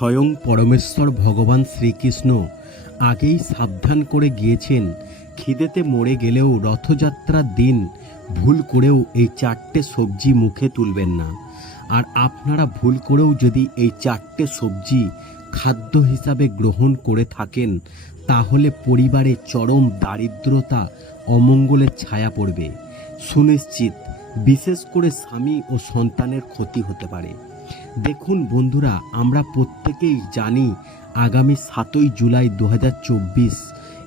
স্বয়ং পরমেশ্বর ভগবান শ্রীকৃষ্ণ আগেই সাবধান করে গিয়েছেন, খিদেতে মরে গেলেও রথযাত্রার দিন ভুল করেও এই 4টে সবজি মুখে তুলবেন না। আর আপনারা ভুল করেও যদি এই 4টে সবজি খাদ্য হিসাবে গ্রহণ করে থাকেন, তাহলে পরিবারে চরম দারিদ্রতা, অমঙ্গলের ছায়া পড়বে সুনিশ্চিত। বিশেষ করে স্বামী ও সন্তানের ক্ষতি হতে পারে। দেখুন বন্ধুরা, আমরা প্রত্যেকেই জানি আগামী 7ই জুলাই 2024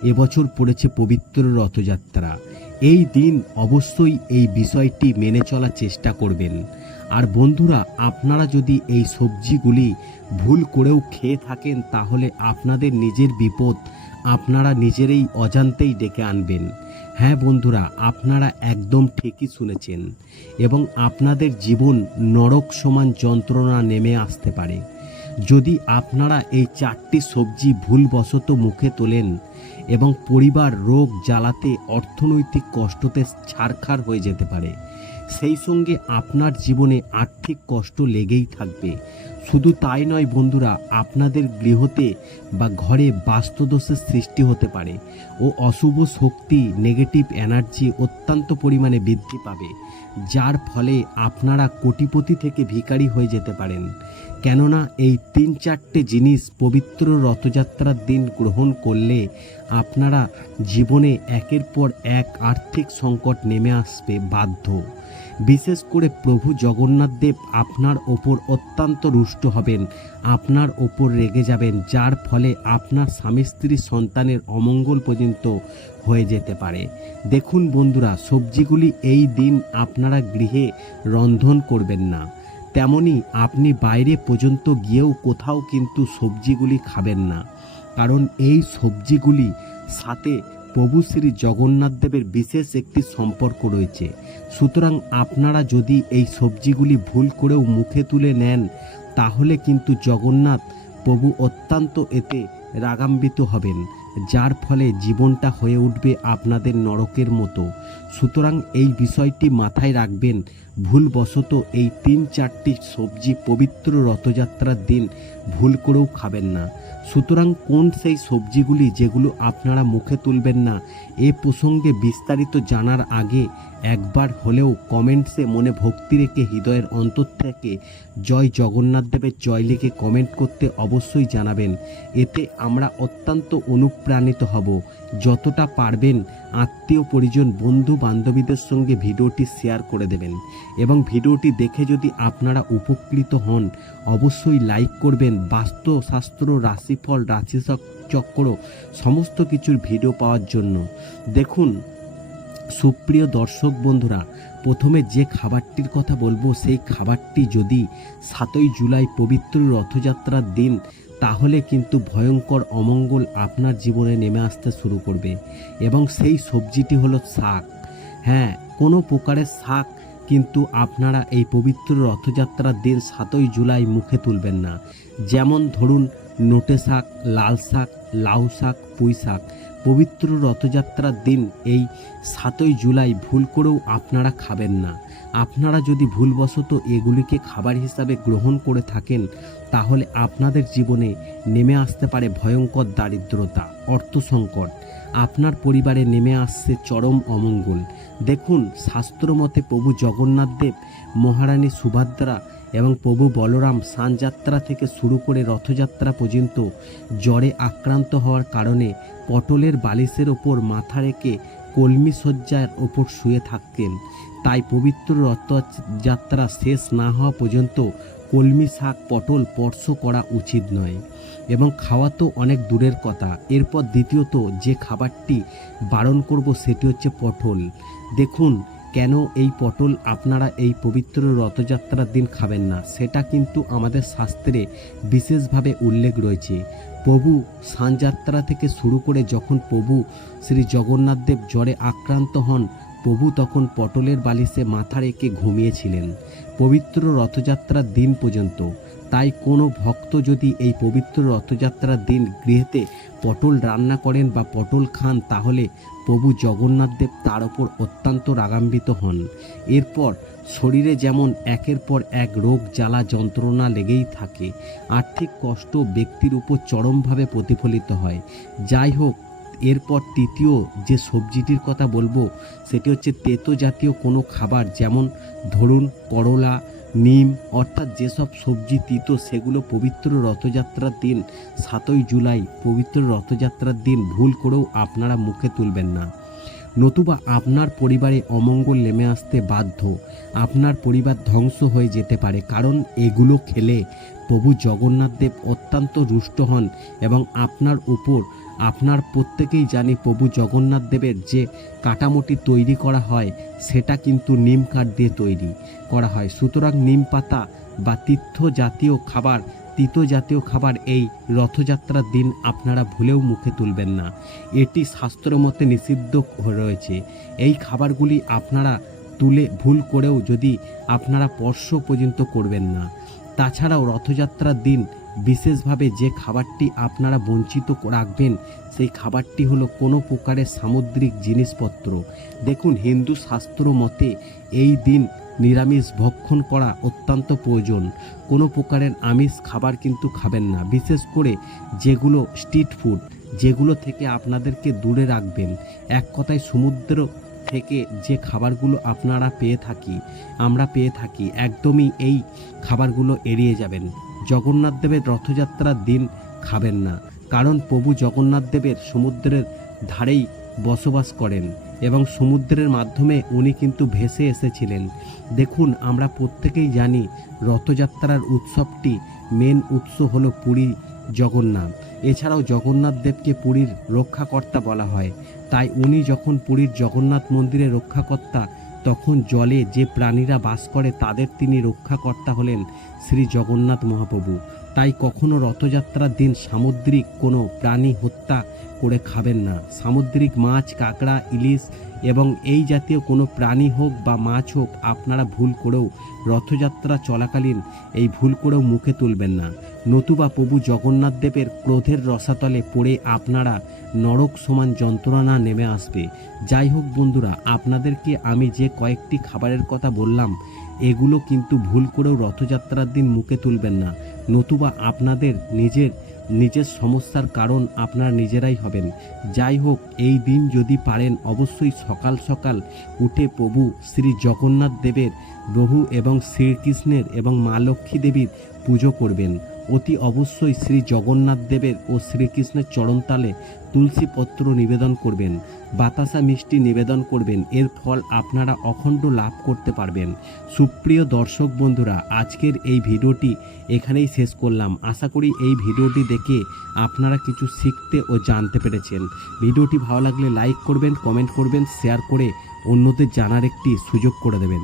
এবছর পড়েছে পবিত্র রথযাত্রা। এই দিন অবশ্যই এই বিষয়টি মেনে চলার চেষ্টা করবেন। আর বন্ধুরা, আপনারা যদি এই সবজিগুলি ভুল করেও খেয়ে থাকেন, তাহলে আপনাদের নিজের বিপদ আপনারা নিজেরাই অজান্তেই ডেকে আনবেন। হ্যাঁ বন্ধুরা, আপনারা একদম ঠিকই শুনেছেন, এবং আপনাদের জীবন নরক সমান যন্ত্রণা নেমে আসতে পারে যদি আপনারা এই 4টি সবজি ভুলবশত মুখে তোলেন। এবং পরিবার রোগ জ্বালাতে, অর্থনৈতিক কষ্টতে ছারখার হয়ে যেতে পারে। সেই সঙ্গে আপনার জীবনে আর্থিক কষ্ট লেগেই থাকবে। শুধু তাই নয় বন্ধুরা, আপনাদের গৃহতে বা ঘরে বাস্তুদোষের সৃষ্টি হতে পারে ও অশুভ শক্তি, নেগেটিভ এনার্জি অত্যন্ত পরিমাণে বৃদ্ধি পাবে, যার ফলে আপনারা কোটিপতি থেকে ভিখারি হয়ে যেতে পারেন। কেননা এই 3-4টে জিনিস পবিত্র রথযাত্রার দিন গ্রহণ করলে আপনারা জীবনে একের পর এক আর্থিক সংকট নেমে আসবে বাধ্য। বিশেষ করে প্রভু জগন্নাথ দেব আপনার ওপর অত্যন্ত রুষ্ট হবেন, আপনার ওপর রেগে যাবেন, যার ফলে আপনার স্বামী স্ত্রী সন্তানের অমঙ্গল পর্যন্ত হয়ে যেতে পারে। দেখুন বন্ধুরা, সবজিগুলি এই দিন আপনারা গৃহে রন্ধন করবেন না। তেমনি আপনি বাইরে পর্যন্ত গিয়েও কোথাও কিন্তু সবজিগুলি খাবেন না, কারণ এই সবজিগুলি সাথে প্রভু শ্রী জগন্নাথ দেবের বিশেষ একটি সম্পর্ক রয়েছে। সুতরাং আপনারা যদি এই সবজিগুলি ভুল করেও মুখে তুলে নেন, তাহলে কিন্তু জগন্নাথ প্রভু অত্যন্ত এতে রাগান্বিত হবেন, যার ফলে জীবনটা হয়ে উঠবে আপনাদের নরকের মতো। সুতরাং এই বিষয়টি মাথায় রাখবেন, ভুলবশত এই 3-4টি সবজি পবিত্র রথযাত্রার দিন ভুল করেও খাবেন না। সুতরাং কোন সেই সবজিগুলি যেগুলো আপনারা মুখে তুলবেন না, এ প্রসঙ্গে বিস্তারিত জানার আগে একবার হলেও কমেন্টসে মনে ভক্তি রেখে হৃদয়ের অন্তর থেকে জয় জগন্নাথ দেবের জয় লিখে কমেন্ট করতে অবশ্যই জানাবেন। এতে আমরা অত্যন্ত অনুপ্রাণিত হব। যতটা পারবেন আত্মীয় পরিজন, বন্ধু বান্ধবীদের সঙ্গে ভিডিওটি শেয়ার করে দেবেন, এবং ভিডিওটি দেখে যদি আপনারা উপকৃত হন অবশ্যই লাইক করবেন। বাস্তুশাস্ত্র, রাশিফল, রাশিচক্র সমস্ত কিছুর ভিডিও পাওয়ার জন্য। দেখুন সুপ্রিয় দর্শক বন্ধুরা, প্রথমে যে খাবারটির কথা বলবো, সেই খাবারটি যদি 7ই জুলাই পবিত্র রথযাত্রার দিন, তাহলে কিন্তু ভয়ঙ্কর অমঙ্গল আপনার জীবনে নেমে আসতে শুরু করবে। এবং সেই সবজিটি হলো শাক। হ্যাঁ, কোনো প্রকারের শাক কিন্তু আপনারা এই পবিত্র রথযাত্রার দিন 7ই জুলাই মুখে তুলবেন না। যেমন ধরুন নোটে শাক, লাল শাক, লাউ শাক, পুঁই শাক। পবিত্র রথযাত্রার দিন এই 7ই জুলাই ভুল করেও আপনারা খাবেন না। আপনারা যদি ভুলবশত এগুলিকে খাবার হিসাবে গ্রহণ করে থাকেন, তাহলে আপনাদের জীবনে নেমে আসতে পারে ভয়ঙ্কর দারিদ্রতা, অর্থ সংকট, আপনার পরিবারে নেমে আসছে চরম অমঙ্গল। দেখুন শাস্ত্রমতে প্রভু জগন্নাথ দেব, মহারানী সুভদ্রা এবং প্রভু বলরাম স্নানযাত্রা থেকে শুরু করে রথযাত্রা পর্যন্ত জ্বরে আক্রান্ত হওয়ার কারণে পটলের বালিশের ওপর মাথা রেখে কলমি শয্যার ওপর শুয়ে থাকতেন। তাই পবিত্র রথযাত্রা শেষ না হওয়া পর্যন্ত কলমি শাক, পটল স্পর্শ করা উচিত নয়, এবং খাওয়া তো অনেক দূরের কথা। এরপর দ্বিতীয়ত যে খাবারটি বারণ করব সেটি হচ্ছে পটল। দেখুন কেন এই পটল আপনারা এই পবিত্র রথযাত্রার দিন খাবেন না, সেটা কিন্তু আমাদের শাস্ত্রে বিশেষভাবে উল্লেখ রয়েছে। প্রভু স্নানযাত্রা থেকে শুরু করে যখন প্রভু শ্রী জগন্নাথ দেব জ্বরে আক্রান্ত হন, প্রভু তখন পটলের বালিশে মাথা রেখে ঘুমিয়েছিলেন পবিত্র রথযাত্রার দিন পর্যন্ত। তাই কোনো ভক্ত যদি এই পবিত্র রথযাত্রার দিন গৃহেতে পটল রান্না করেন বা পটল খান, তাহলে প্রভু জগন্নাথ দেব তার ওপর অত্যন্ত রাগান্বিত হন। এরপর শরীরে যেমন একের পর এক রোগ জ্বালা যন্ত্রণা লেগেই থাকে, আর্থিক কষ্ট ব্যক্তির উপর চরমভাবে প্রতিফলিত হয়। যাই হোক, এরপর তৃতীয় যে সবজিটির কথা বলবো সেটি হচ্ছে তেতো জাতীয় কোনো খাবার, যেমন ধরুন করলা, নিম, অর্থাৎ যেসব সবজি তিতো সেগুলো পবিত্র রথযাত্রার দিন 7ই জুলাই পবিত্র রথযাত্রার দিন ভুল করেও আপনারা মুখে তুলবেন না, নতুবা আপনার পরিবারে অমঙ্গল নেমে আসতে বাধ্য, আপনার পরিবার ধ্বংস হয়ে যেতে পারে। কারণ এগুলো খেলে প্রভু জগন্নাথ দেব অত্যন্ত রুষ্ট হন এবং আপনার উপর, আপনার প্রত্যেকেই জানি প্রভু জগন্নাথ দেবের যে কাটামোটি তৈরি করা হয় সেটা কিন্তু নিম কাঠ দিয়ে তৈরি করা হয়। সুতরাং নিম পাতা বা তিতো জাতীয় খাবার এই রথযাত্রার দিন আপনারা ভুলেও মুখে তুলবেন না। এটি শাস্ত্র মতে নিষিদ্ধ রয়েছে। এই খাবারগুলি আপনারা তুলে ভুল করেও যদি আপনারা স্পর্শ পর্যন্ত করবেন না। তাছাড়াও রথযাত্রার দিন বিশেষভাবে যে খাবারটি আপনারা বঞ্চিত রাখবেন সেই খাবারটি হলো কোনো প্রকারের সামুদ্রিক জিনিসপত্র। দেখুন, হিন্দু শাস্ত্র মতে এই দিন নিরামিষ ভক্ষণ করা অত্যন্ত প্রয়োজন। কোনো প্রকারের আমিষ খাবার কিন্তু খাবেন না, বিশেষ করে যেগুলো স্ট্রিট ফুড, যেগুলো থেকে আপনাদেরকে দূরে রাখবেন। এক কথায় সমুদ্র থেকে যে খাবারগুলো আমরা পেয়ে থাকি একদমই এই খাবারগুলো এড়িয়ে যাবেন। জগন্নাথ দেবের রথযাত্রার দিন খাবেন না, কারণ প্রভু জগন্নাথ দেবের সমুদ্রের ধারেই বসবাস করেন এবং সমুদ্রের মাধ্যমে উনি কিন্তু ভেসে এসেছিলেন। দেখুন, আমরা প্রত্যেকেই জানি রথযাত্রার উৎসবটি মেন উৎস হলো পুরী জগন্নাথ। এছাড়াও জগন্নাথ দেবকে পুরীর রক্ষাকর্তা বলা হয়। তাই উনি যখন পুরীর জগন্নাথ মন্দিরের রক্ষাকর্তা, তখন জলে যে প্রাণীরা বাস করে তাদের তিনি রক্ষাকর্তা হলেন শ্রী জগন্নাথ মহাপ্রভু। তাই কখনো রথযাত্রার দিন সামুদ্রিক কোনো প্রাণী হত্যা করে খাবেন না। সামুদ্রিক মাছ, কাঁকড়া, ইলিশ এবং এই জাতীয় কোনো প্রাণী হোক বা মাছ হোক আপনারা ভুল করেও রথযাত্রা চলাকালীন এই ভুল করেও মুখে তুলবেন না, নতুবা প্রভু জগন্নাথ দেবের ক্রোধের রসাতলে পড়ে আপনারা নরক সমান যন্ত্রণা নেমে আসবে। যাই হোক বন্ধুরা, আপনাদেরকে আমি যে কয়েকটি খাবারের কথা বললাম এগুলো কিন্তু ভুল করেও রথযাত্রার দিন মুখে তুলবেন না, নতুবা আপনাদের নিজের সমস্যার কারণ আপনারা নিজেরাই হবেন। যাই হোক, এই দিন যদি পারেন অবশ্যই সকাল সকাল উঠে প্রভু শ্রী জগন্নাথ দেবের প্রভু এবং শ্রীকৃষ্ণের এবং মা লক্ষ্মী দেবীর পুজো করবেন। অতি অবশ্যই শ্রী জগন্নাথ দেবের ও শ্রীকৃষ্ণের চরণতলে তুলসী পত্র নিবেদন করবেন, বাতাসা মিষ্টি নিবেদন করবেন। এর ফল আপনারা অখণ্ড লাভ করতে পারবেন। সুপ্রিয় দর্শক বন্ধুরা, আজকের এই ভিডিওটি এখানেই শেষ করলাম। আশা করি এই ভিডিওটি দেখে আপনারা কিছু শিখতে ও জানতে পেরেছেন। ভিডিওটি ভালো লাগলে লাইক করবেন, কমেন্ট করবেন, শেয়ার করে অন্যদের জানার একটি সুযোগ করে দেবেন।